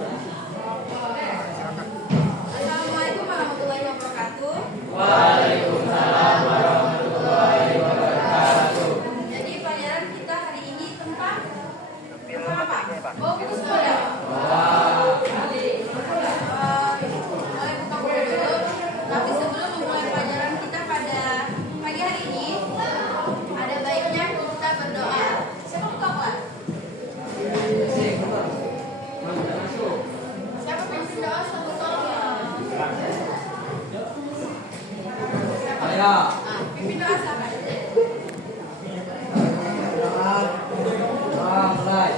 Assalamualaikum warahmatullahi wabarakatuh. Waalaikumsalam warahmatullahi wabarakatuh. Jadi pelajaran kita hari ini tentang apa? Oh, putus bola. Mulai buka buku dulu. Tapi sebelum memulai pelajaran kita pada pagi hari ini, ada baiknya kita berdoa. Siapa buka kelas? Siapa pimpin doa satu tolong ya? Saya Pimpin doa siapa? mulai.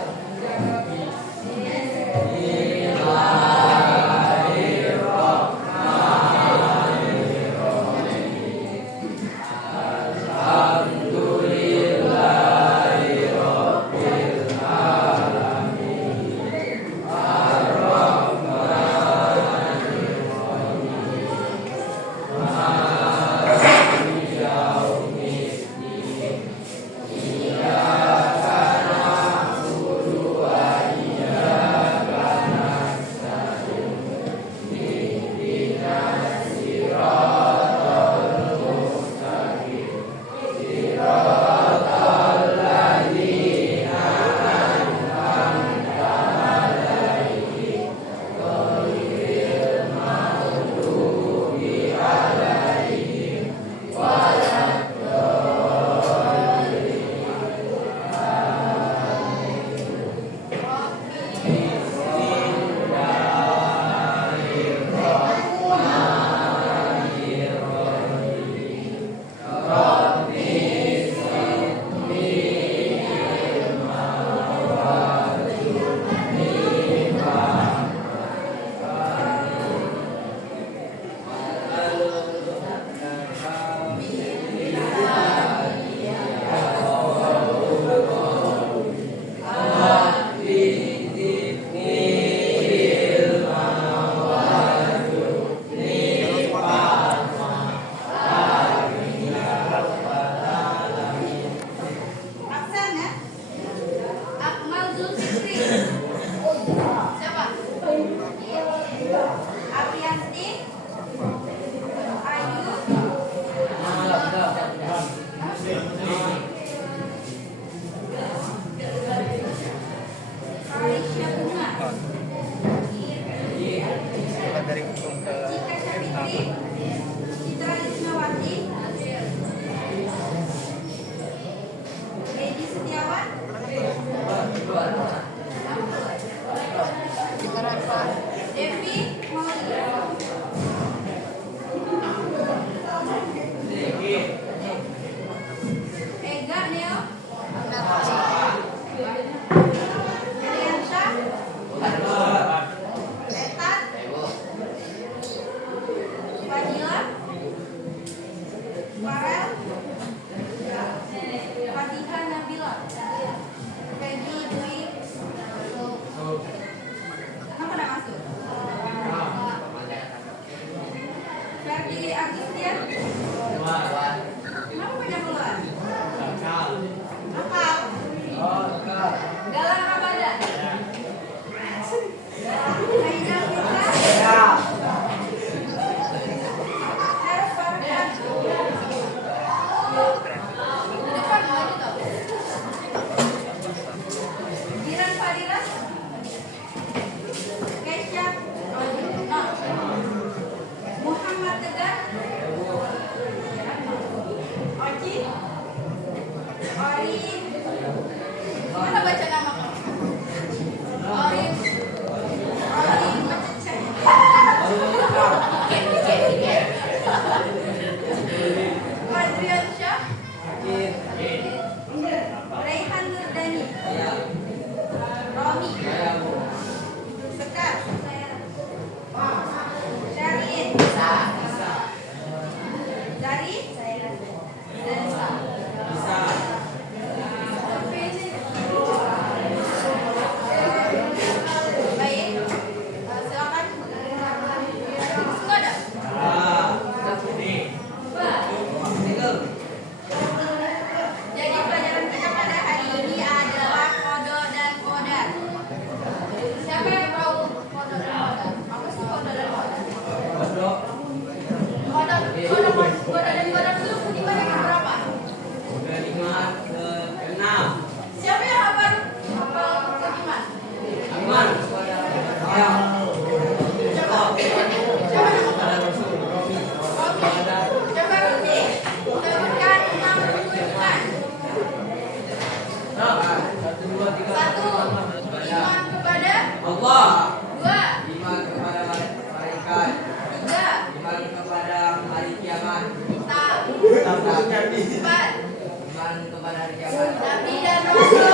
hari kiamat. Nabi dan Rasul.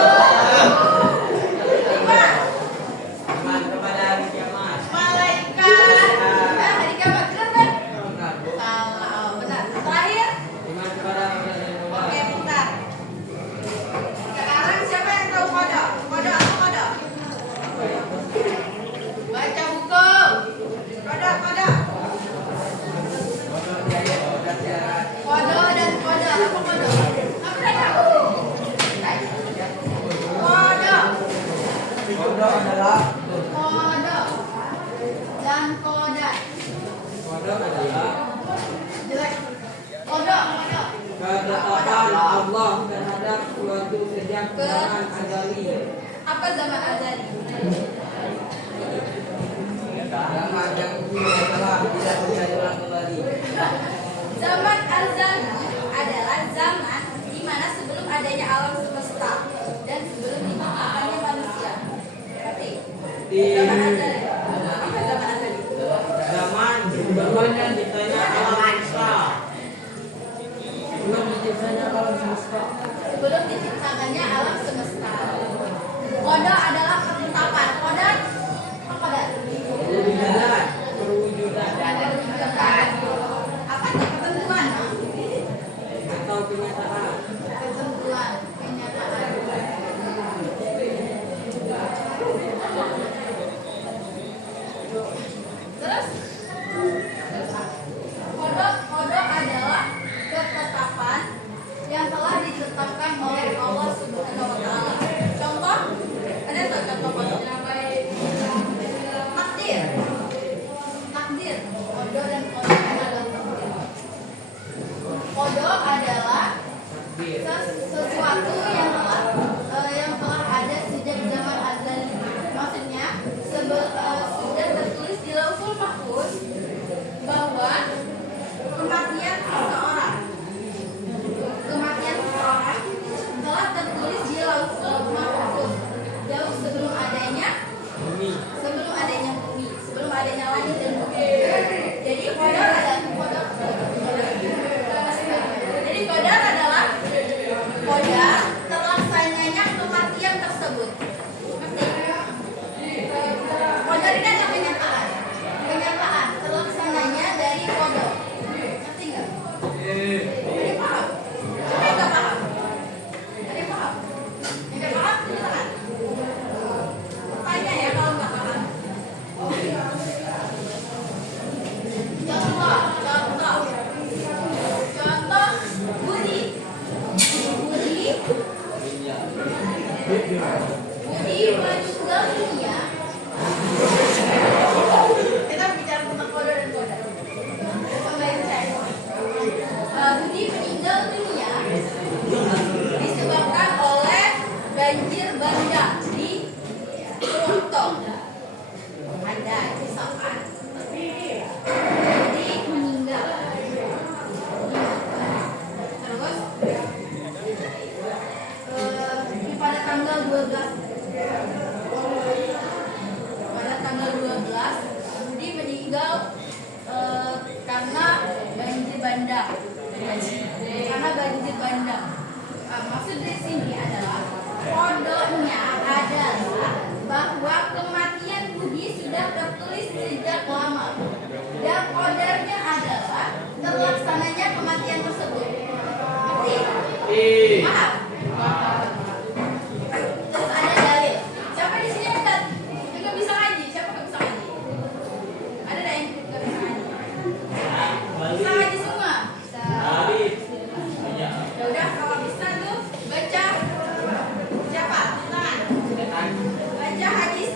5. Iman kepada hari kiamat. Malaikat. Hari kiamat benar kan? Benar, Bu. Salah, benar. Terakhir. Iman kepada hari kiamat. Oke, bentar. Sekarang siapa yang tahu kodok? Kodok apa kodok? Baca buku. Kodok, kodok. Kodok dia, kodok dia. Kodok dan kodok. Apa kodok? Kamu udah tahu? Kodok. Kodok adalah Kodok. Dan kodak. kodok adalah Jelek. Kodok, kodok. ketetapan Allah terhadap suatu sejak zaman azali. Apa zaman azali? Zaman yang telah tidak bisa diulang kembali. Zaman azali adalah zaman di mana sebelum adanya alam semesta dan sebelum diciptakannya manusia. Ngerti? Zaman azali. Apa zaman azali? Zaman sebelumnya ditanya alam semesta. Sebelum diciptanya alam semesta. Sebelum diciptakannya alam semesta. Kodok adalah ketetapan. Kodok apa kodok? Perwujudan, perwujudan Apa nih ketentuan? atau kenyataan. Ketentuan, kenyataan. Terus kodok adalah ketetapan yang telah ditetapkan oleh Allah Subhanahu wa taala. Contoh, ada tak contoh kodok? Takdir. Takdir. Kodok dan kodok adalah takdir. Kodok adalah sesuatu yang telah ada sejak zaman azali. Maksudnya sudah tertulis di Lauhul Mahfuz bahwa kematian seseorang telah tertulis di Lauhul Mahfuz jauh sebelum adanya Bumi. bumi, sebelum adanya langit dan bumi. Jadi kodok adalah kodok terlaksananya kematian tersebut. Ngerti? Kodok ini adalah kenyataan terlaksananya dari kodok. Ngerti nggak? Ada yang paham? Siapa yang nggak paham? Ada yang paham? Yang nggak paham silakan. Tanya ya kalau nggak paham. Contoh Budi. Budi meninggal dunia. Kita bicara tentang kodok dan kodok. Pembayaran saya. Budi meninggal dunia disebabkan oleh banjir bandang di Purwokerto. Ada misalkan Budi meninggal. Terus pada tanggal 12 Budi meninggal karena banjir bandang. Maksud dari sini adalah kodoknya adalah bahwa kematian Budi sudah tertulis sejak lama dan kodoknya adalah terlaksananya kematian tersebut. Ngerti? Paham? Terus ada dalil. Siapa di sini yang nggak bisa ngaji? Siapa nggak bisa ngaji? Ada yang nggak bisa ngaji? Bisa ngaji semua? Bisa. Ya udah kalau bisa tuh baca siapa? Tangan. Baca hadis.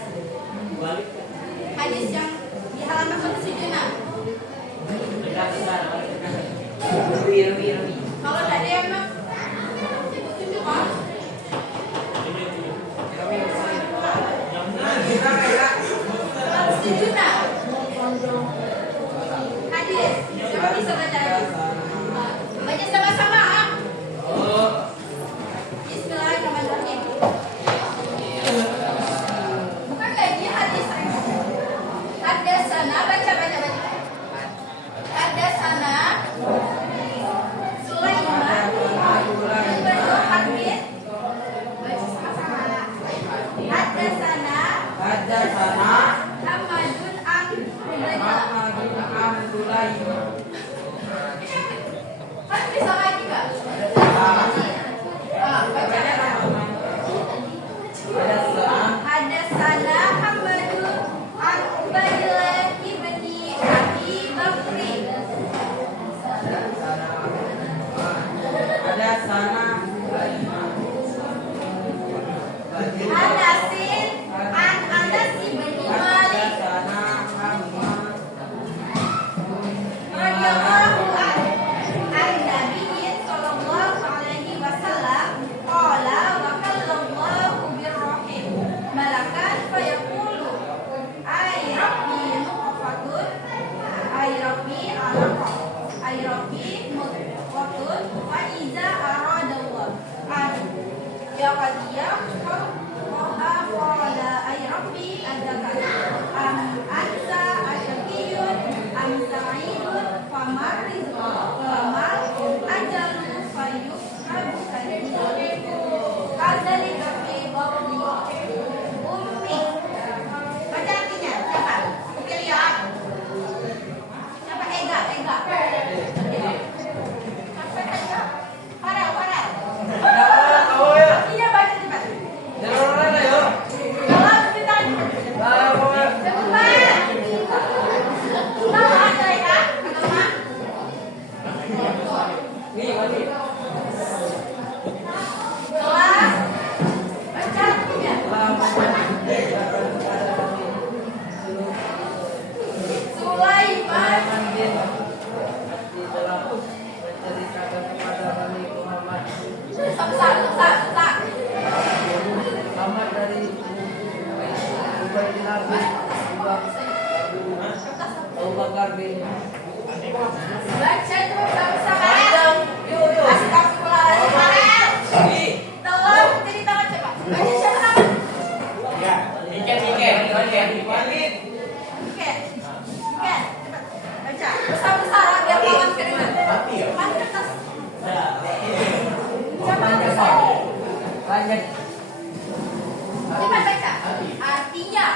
Hadis yang di halaman 176. Kalau tidak ada yang tunjuk Pak. Hadis. Siapa bisa baca hadis? Baca sama-sama. Bismillahirrahmanirrahim. Bukan lagi hadis. Ada sana baca. Ada sana Sulaiman ibnu Harith khalaqa. Ay rabbi mutwatun fa iza aradallah. Ya qadiyah qala ay rabbi adaka am anta asyakiyun am sa'idun famar rizqa famal ajalu fayusabu kadzalika fi batni ummi. Baca artinya siapa? Oke lihat. Siapa Ega? Siapa Ega? Farel. Iya baca cepat. Jawab cepetan. Cepetan. Tahu ada ya? Agama? Jawab. Baca artinya. Sulaiman. menceritakan kepada Nabi Muhammad Muhammad dari Ubay bin Abi Abu Bakar bin Baca itu bersama-sama. Astagfirullahaladzim. Tolong cerita coba. Baca siapa nama? Oke. Cepat. Baca. Besar-besar biar kawan kedengar. Mana kertas? Siapa yang besar? lanjut Cepat baca. Artinya.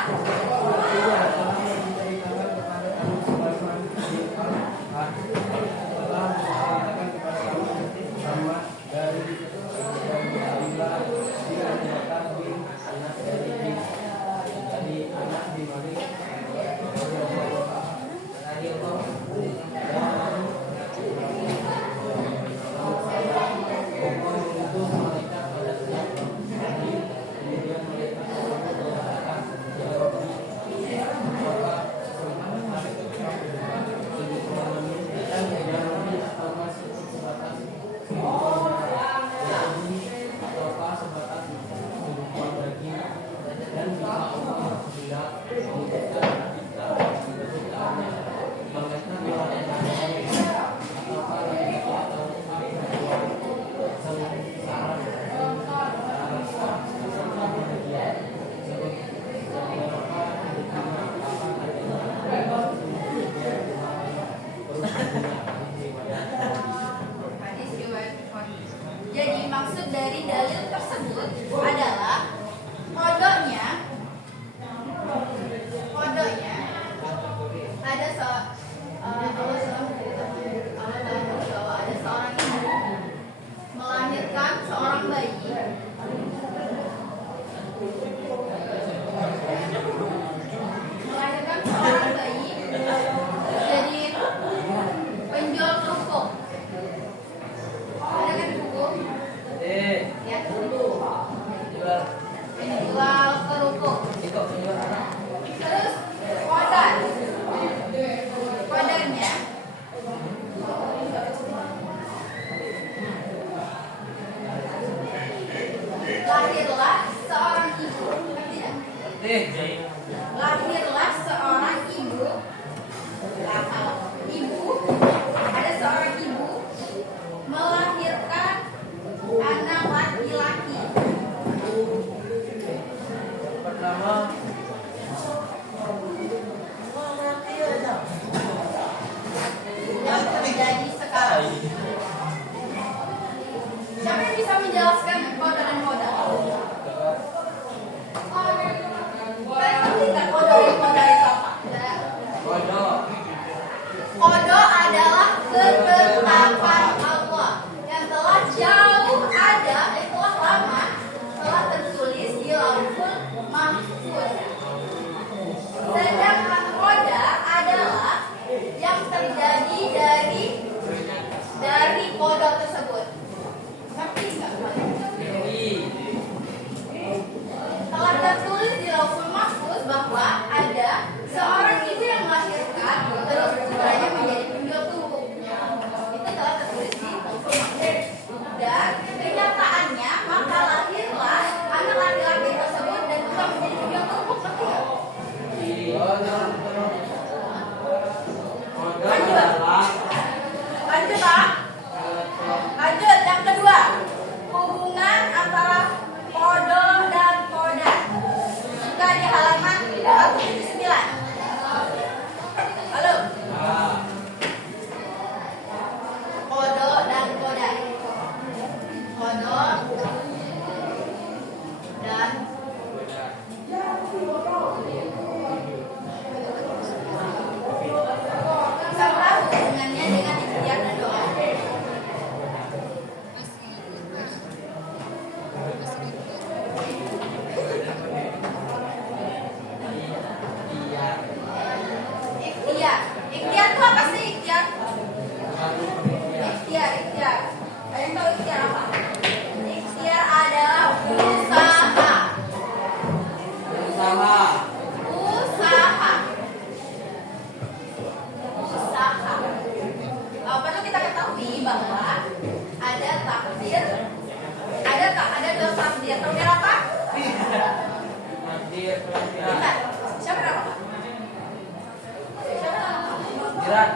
Akhirat.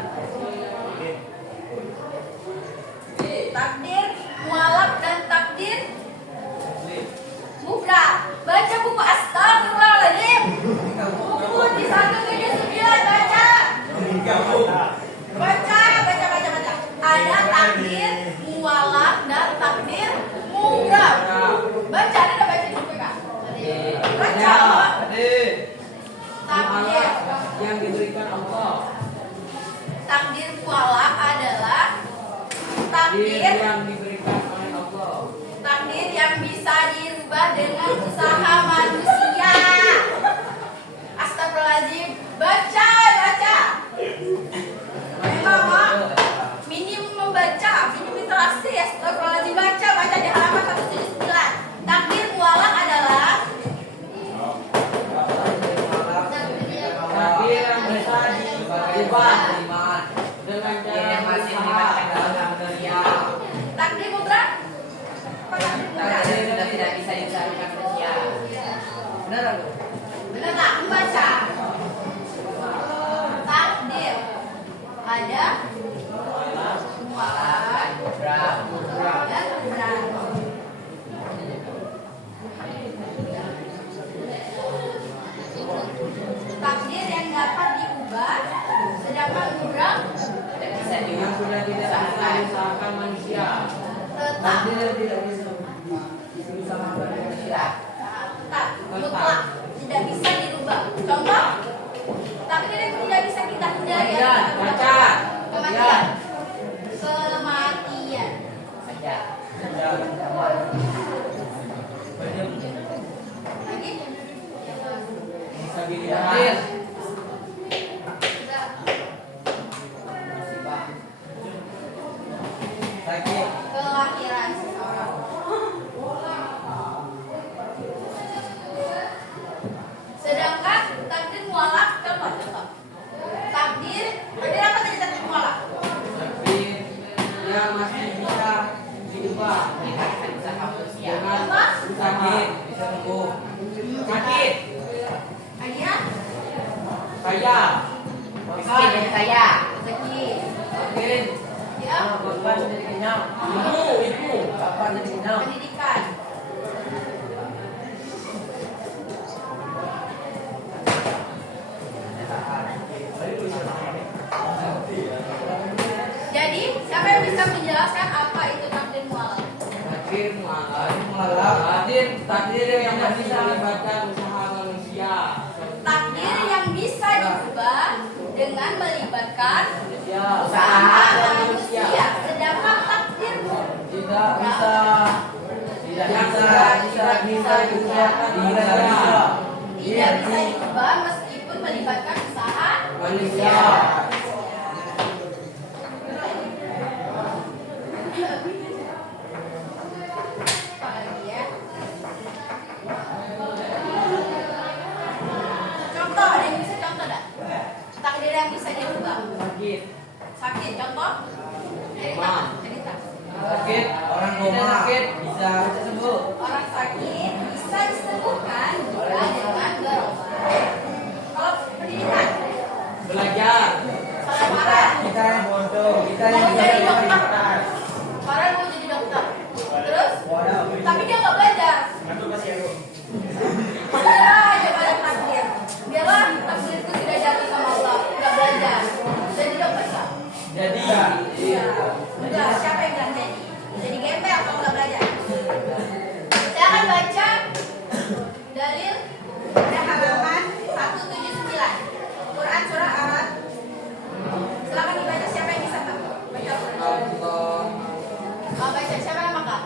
Takdir mualaf dan takdir mufrad. Baca buku Astagfirullahaladzim. Buku di 179 baca. Baca. Ada takdir mualaf dan takdir mufrad. Baca, ada nggak baca di buku Kak? Baca. Takdir Yang diberikan Allah. takdir mualaf adalah takdir Yang diberikan oleh Allah. takdir yang bisa dirubah dengan usaha manusia. Astagfirullahaladzim. Baca. Memang Mak, minim membaca, minim interaksi. Astagfirullahaladzim. Baca di halaman 179. Takdir mualaf adalah Takdir yang bisa dirubah dengan cara yang masih dalam dunia. takdir mufrad. Apa takdir mufrad? Takdir sudah tidak bisa dicarikan manusia. Benar aku? Benar nggak? Membaca. Takdir ada mualaf dan mufrad. Takdir yang dapat diubah, sedangkan mufrad Tidak bisa dengan sudah tidak bisa diusahakan manusia. tetap Tidak bisa diusahakan manusia. mutlak, tidak bisa dirubah. Contoh, takdir yang tidak bisa kita hindari. Baca. Kematian. Kematian. Saja. Lagi? Bisa dilihat. Sakit. Kelahiran seseorang. Sedangkan takdir mualaf contoh. Takdir apa tadi takdir mualaf? Takdir yang masih bisa diubah dengan sakit bisa sembuh. Sakit. Akhirnya Kaya. miskin dan kaya. Rezeki. Sakit. Ya. Kapan jadi kenyang? Ibu. Kapan jadi kenyang? Pendidikan. Jadi, siapa yang bisa menjelaskan apa itu takdir mualaf? Takdir yang masih melibatkan usaha manusia. Takdir yang bisa diubah dengan melibatkan Usaha usaha manusia. manusia. Sedangkan takdir Tidak bisa diubah. tidak bisa diubah meskipun melibatkan usaha Manusia. Apa lagi ya? Contoh, ada yang bisa contoh tak? Takdir yang bisa dirubah. Sakit. Sakit, contoh? Cerita. Sakit. Orang koma sakit bisa sembuh. Orang sakit bisa disembuhkan jika dengan berobat. Kalau pendidikan, Belajar. kalau Farel Kita yang bodoh. Kita mau yang jadi bisa dokter, Farel mau jadi dokter, terus tapi dia nggak belajar. Biarlah aja pada takdir. Biarlah takdirku tidak jatuh sama Allah, nggak belajar. Jadi dokter nggak? Jadi Iya. Udah, siapa yang bilang jadi? Jadi gembel kalau nggak belajar. Saya akan baca dalil pada halaman 179. Quran surah Ahad. Silakan dibaca, siapa yang bisa Kak? Baca Quran. Allah. Baca siapa yang makan?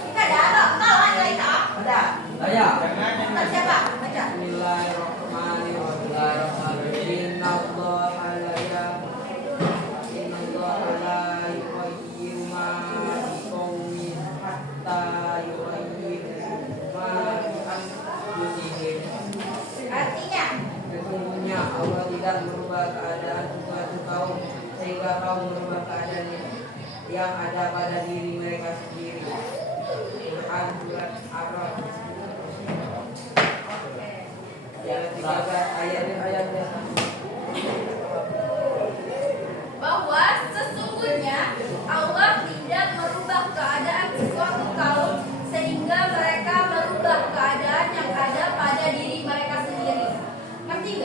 Kita ada, tahu aja kita. Ada. Saya. Ustaz siapa? Baca. Bismillahirrahmanirrahim. Innallaha la yughayyiru ma biqaumin hatta yughayyiru ma bi anfusihim. Artinya, Sesungguhnya Allah tidak merubah keadaan suatu kaum sehingga kaum merubah keadaan yang ada pada diri mereka sendiri. Quran surat Ar-Ra'd ayat 13 ayat-ayatnya.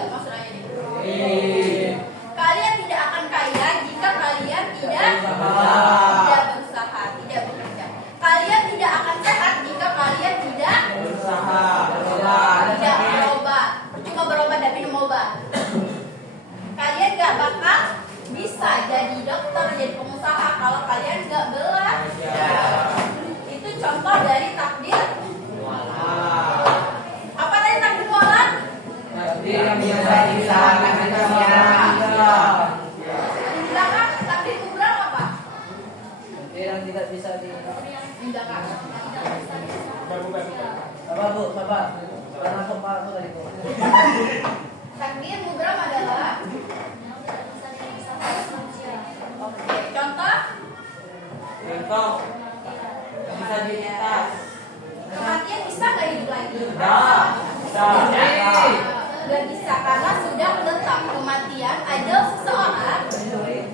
nggak maksudnya ini? Kalian tidak akan kaya jika kalian tidak berusaha, tidak bekerja. Kalian tidak akan sehat jika kalian tidak berobat. Cuma berobat dan minum obat. Kalian nggak bakal bisa jadi dokter, jadi pengusaha kalau kalian nggak belajar. Itu contoh dari takdir. Apa tadi takdir mualan? Takdir yang biasa diusahakan kita Tindakan takdir kubra apa? Takdir yang tidak bisa Tindakan. Sabar bu, sabar. Karena sopan bu tadi bu. Takdir mubram adalah oke, contoh Contoh bisa dilintas. kematian bisa nggak hidup lagi? Bisa. Nggak bisa karena sudah menetap kematian ajal seseorang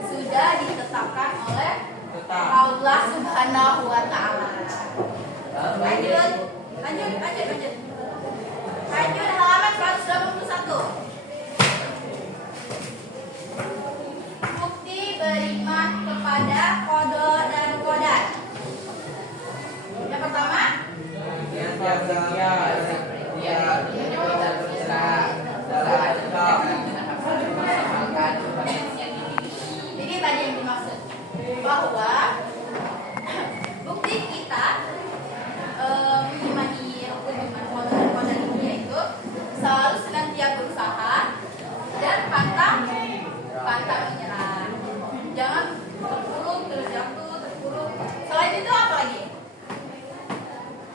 sudah ditetapkan oleh Allah Subhanahu wa Ta'ala. Lanjut halaman 181. Bukti beriman kepada qada dan qadar. Yang pertama, ini tadi yang dimaksud bahwa bukti kita mengimani rukun iman qada dan qadar ini yaitu selalu senantiasa berusaha dan pantang menyerah. Jangan terpuruk, terjatuh, terpuruk. Selain itu apa lagi?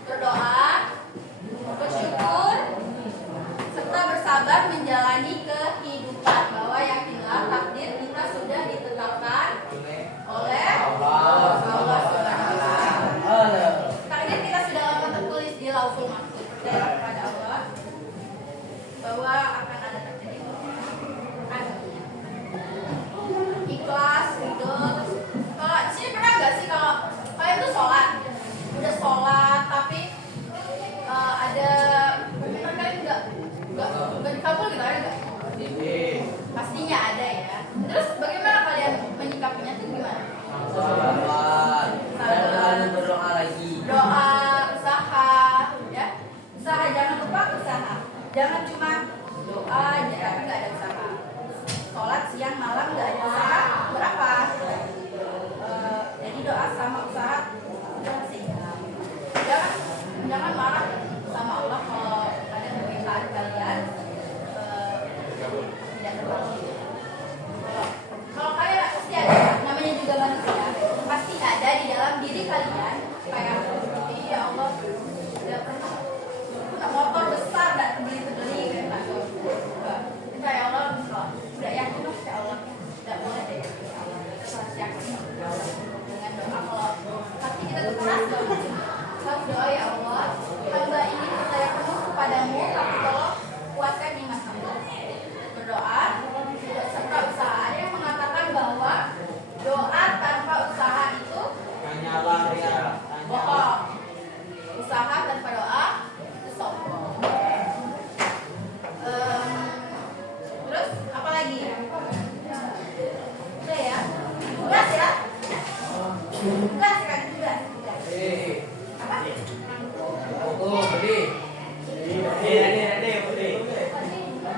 Berdoa, bersyukur, serta bersabar menjalani kehidupan. Bahwa yakinlah takdir kita sudah ditetapkan oleh Allah Subhanahu wa Ta'ala. Takdir kita sudah lama tertulis di Lauhul Mahfuz. Percaya kepada Allah bahwa akan ada takdir itu. Ikhlas, ridho. Kalau di sini pernah nggak sih kalau kalian tuh udah sholat tapi ada permintaan kalian nggak dikabul gitu, ada nggak? Pastinya ada ya. Terus bagaimana kalian menyikapinya tuh gimana? Sabar. Jangan berdoa lagi. Doa, usaha, ya. Usaha, jangan lupa usaha. Jangan cuma doa aja tapi nggak ada usaha. Sholat siang malam nggak ada usaha, berapa? Jadi doa sama usaha seimbang. Jangan marah sama Allah kalau ada permintaan kalian tidak terpenuhi. Kalau kalian pasti ada, namanya juga manusia, pasti ada di dalam diri kalian kayak ya Allah udah pernah motor besar dan beli kan ya Allah udah yakin ya Allah tidak boleh deh kita harus yakin dengan doa. Kalau hati kita tuh keras banget, harus doa ya Allah hamba ini percaya penuh kepadamu tapi tolong kuatkan iman hamba. Berdoa serta usaha. Ada yang mengatakan bahwa doa tanpa usaha itu bohong, usaha tanpa doa itu sombong. Terus apa lagi? Udah ya? Tugas ya? Tugas kan? Tugas. Apa? Oh, beli.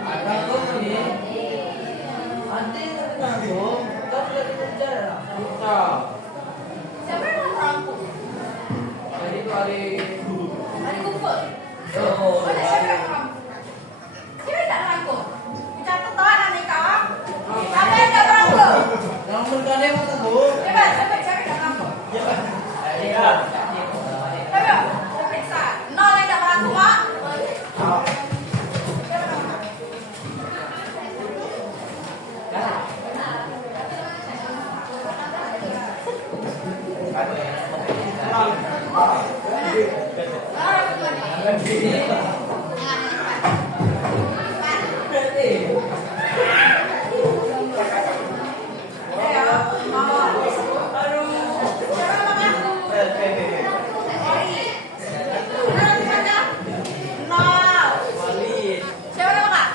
Ada kok ini. Nanti nanggung, kan udah dikerja lah. Bisa. Siapa yang mau rangkum? Jadi kali kumpul? oh, Ada siapa yang mau rangkum? Siapa yang tak rangkum? Dicatat tangan nih kawan. Siapa yang tak rangkum? yang berkali mau tunggu. Siapa yang tak rangkum? Iya. Ayo, periksa. Nol yang tak rangkum, Mak. Siapa nama Kak?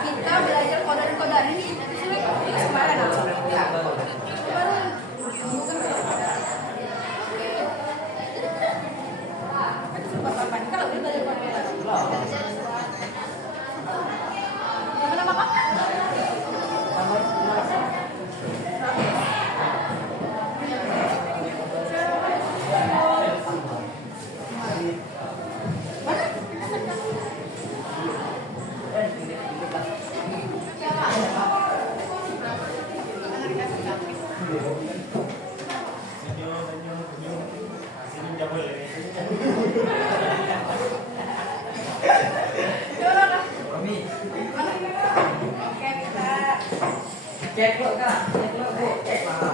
Kita belajar kodan-kodan ini kemarin ya. Kalau dia belajar kodan-kodan. Nama apa? Cek lo kak, cek lo bu, cek mana?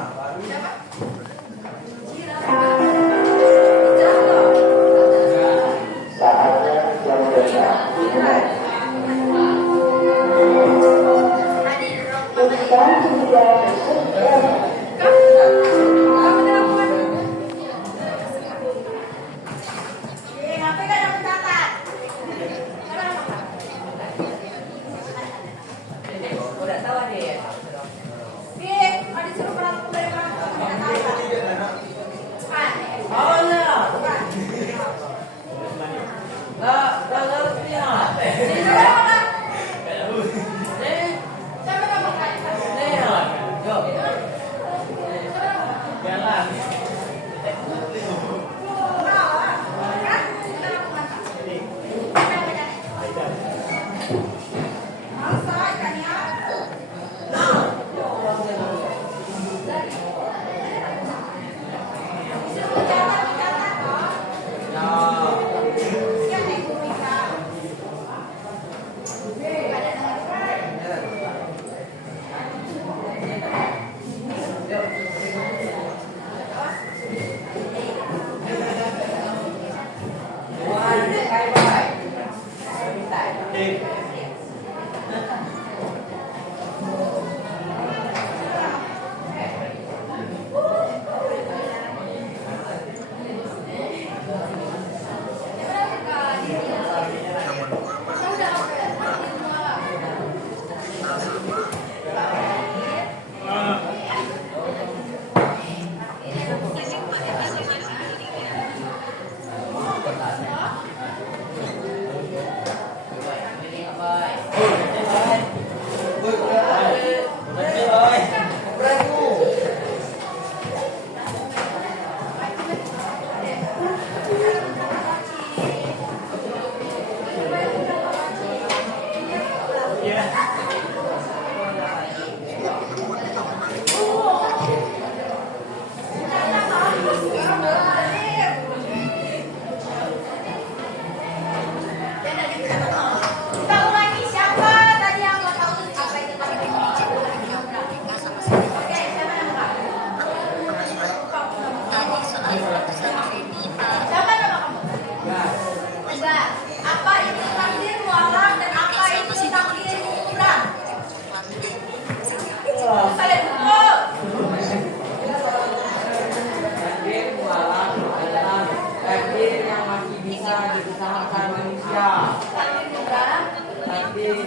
Udah tahu deh.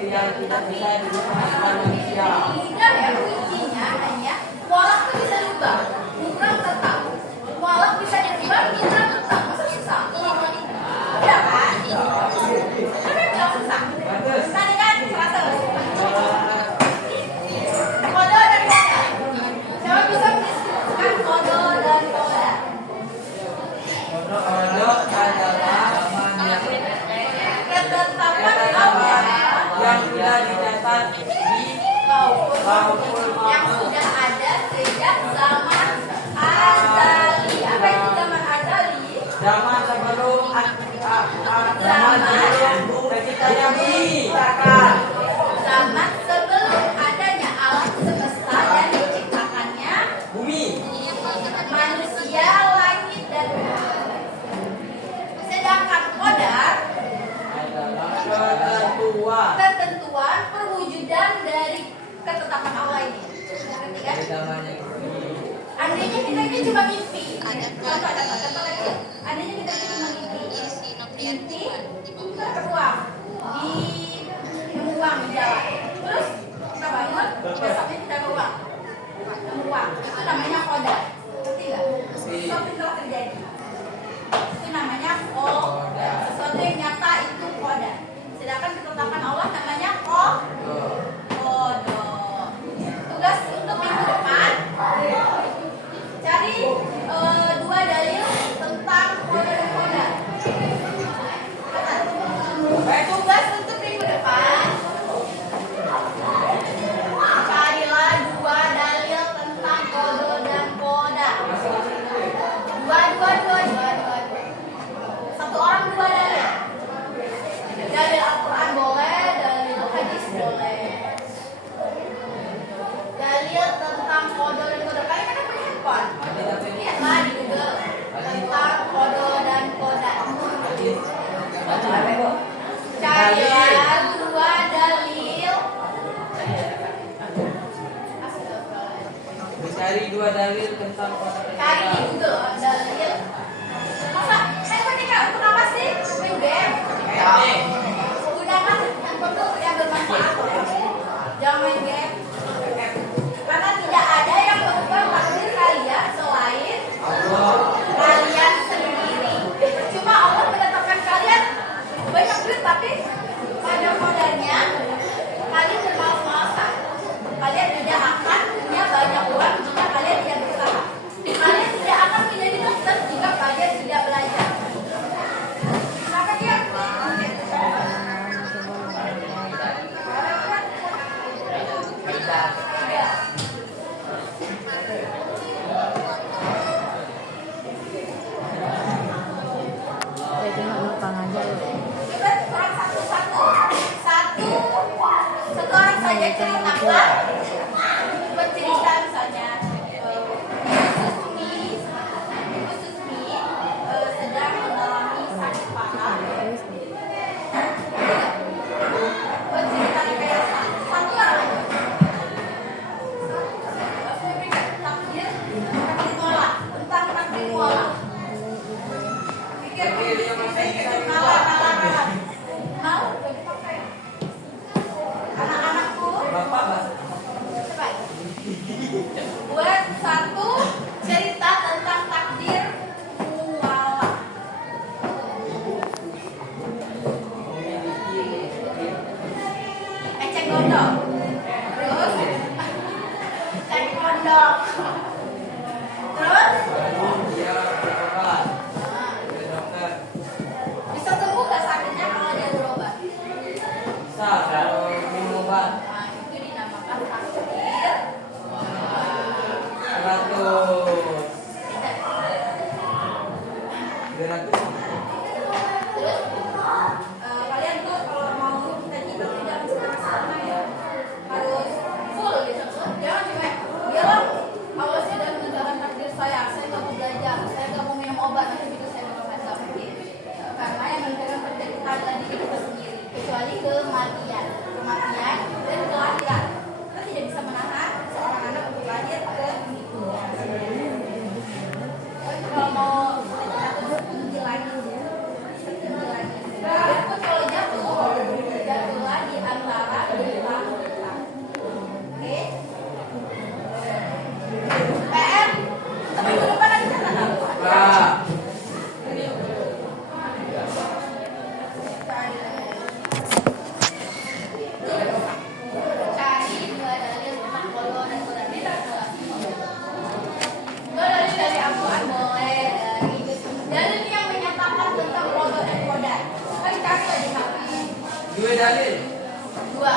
Yang tidak bisa diusahakan manusia. Tidak ya, kuncinya hanya mualaf itu bisa diubah, mukrah tetap. Mualaf bisa diubah, mukrah tetap. Masa susah? Ya kan? Kenapa bilang susah? Tadi kan 100. Kodo dan koda. Siapa bisa menyebutkan kodo dan koda? Kodo adalah Ketetapan Allah yang sudah dicatat di Lauhul yang sudah ada sejak zaman azali. Apa itu zaman azali? Zaman sebelum terciptanya bumi. Zaman sebelum adanya alam semesta dan diciptakannya Bumi. manusia, langit dan bumi. Sedangkan qadar adalah ketentuan perwujudan dari ketetapan Allah ini. Ngerti kan? Andainya kita ini cuma mimpi. Contoh lagi. Andainya kita cuma mimpi. inti terbuang di uang di jalan. Terus kita bangun, besoknya kita ke uang. Itu namanya koda. Ngerti nggak? Sesuatu yang telah terjadi. Itu namanya koda. Sesuatu yang nyata itu koda. Sedangkan ketetapan Allah namanya kodo. Tugas untuk minggu depan cari dua dalil tentang koda dan koda. Tugas untuk minggu depan carilah dua dalil tentang kodo dan koda. Dua. Satu orang dua dalil. Dalil Al-Quran boleh, dalil hadis boleh. Dalil tentang kodo dan koda. Kalian kan punya handphone? Lihatlah di Google tentang kodo dan koda. Carilah dua dalil. Mencari dua dalil tentang koda. Cari di Google dalil. Masa handphone ini kenapa sih main game? Gunakan handphone itu yang bermanfaat. Jangan main game. Karena tidak ada yang mengubah takdir kalian selain kalian sendiri. Cuma Allah menetapkan kalian banyak duit, tapi pada modalnya kalian bermalas-malasan. Kalian tidak akan punya banyak uang jika kalian tidak berusaha. Kalian tidak akan menjadi dokter jika kalian tidak belajar. Kenapa dia? Coba orang satu orang saja ceritakan. Bercerita misalnya Ibu Susmi sedang mengalami sakit parah. Bercerita kayak satu orang. Takdir mola, tentang takdir mola. Mau dipakai. Anak-anakku, cepat. Buat satu cerita tentang takdir mualaf. Ecek gondok. Terus cek gondok. Terus bisa sembuh gak sakitnya kalau dia berobat? Bisa kalau minum obat. Nah, itu dinamakan takdir. 100. Terus kalian tuh kalau mau cita-cita tuh jangan setengah-setengah ya, harus full gitu. Jangan cuma bilang Allah sudah menentukan takdir saya nggak mau belajar, saya nggak mau minum obat, nanti gitu saya bakal mati. Karena yang menentukan takdir kita adalah diri kita sendiri, kecuali kematian dan kelahiran. Kita tidak bisa menahan seorang anak untuk lahir ke dunia. Kalau mau tinggi lagi, biarpun kalau jatuhlah di antara kita. Oke? PM, tapi minggu depan lagi catat apa? Cari dua dalil tentang kodo dan koda. Dua dalil dari Al-Quran boleh, dalil yang menyatakan tentang kodo dan koda. Kan cari lagi kami. Dua dalil. Dua.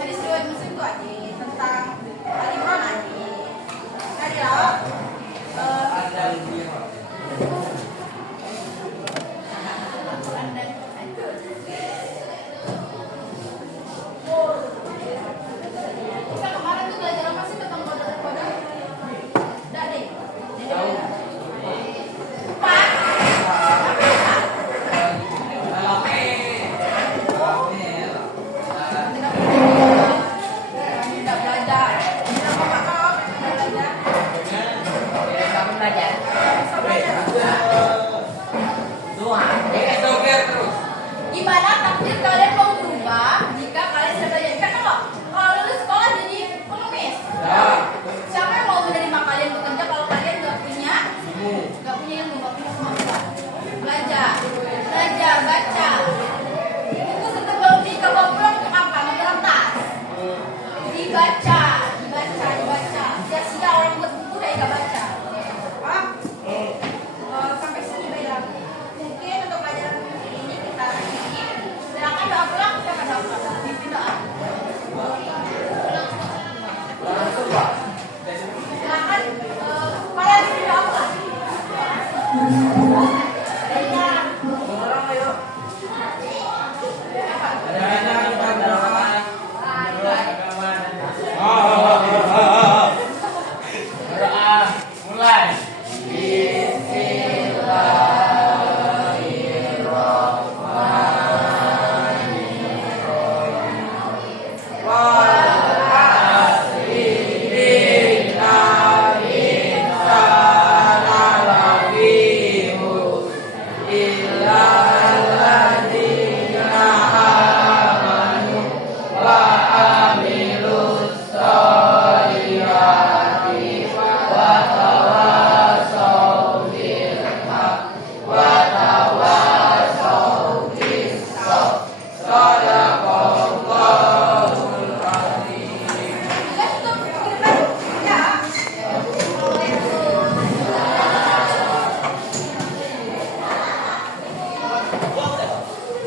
Hadis riwayat Muslim tuh aja tentang Al-Imran aja. Cari lah. Ada lebih. Al-Quran dan Quran. Kita kemarin tuh belajar apa sih tentang kodo dan koda? Udah deh. Tahu. Empat. Apa? Gimana takdir kalian mau berubah jika kalian sudah belajar? Kan kalau lulus sekolah jadi pengemis. Siapa yang mau menerima kalian bekerja kalau kalian nggak punya ilmu, nggak punya kemampuan? Belajar, baca. Buku setebal ini kalau pulang untuk apa? Memberantas. Dibaca. Sia-sia orang buat buku dan nggak baca. Sampai sini baiklah. Mungkin untuk pelajaran ini kita akhiri. Silakan doa pulang, kita akan doa pulang.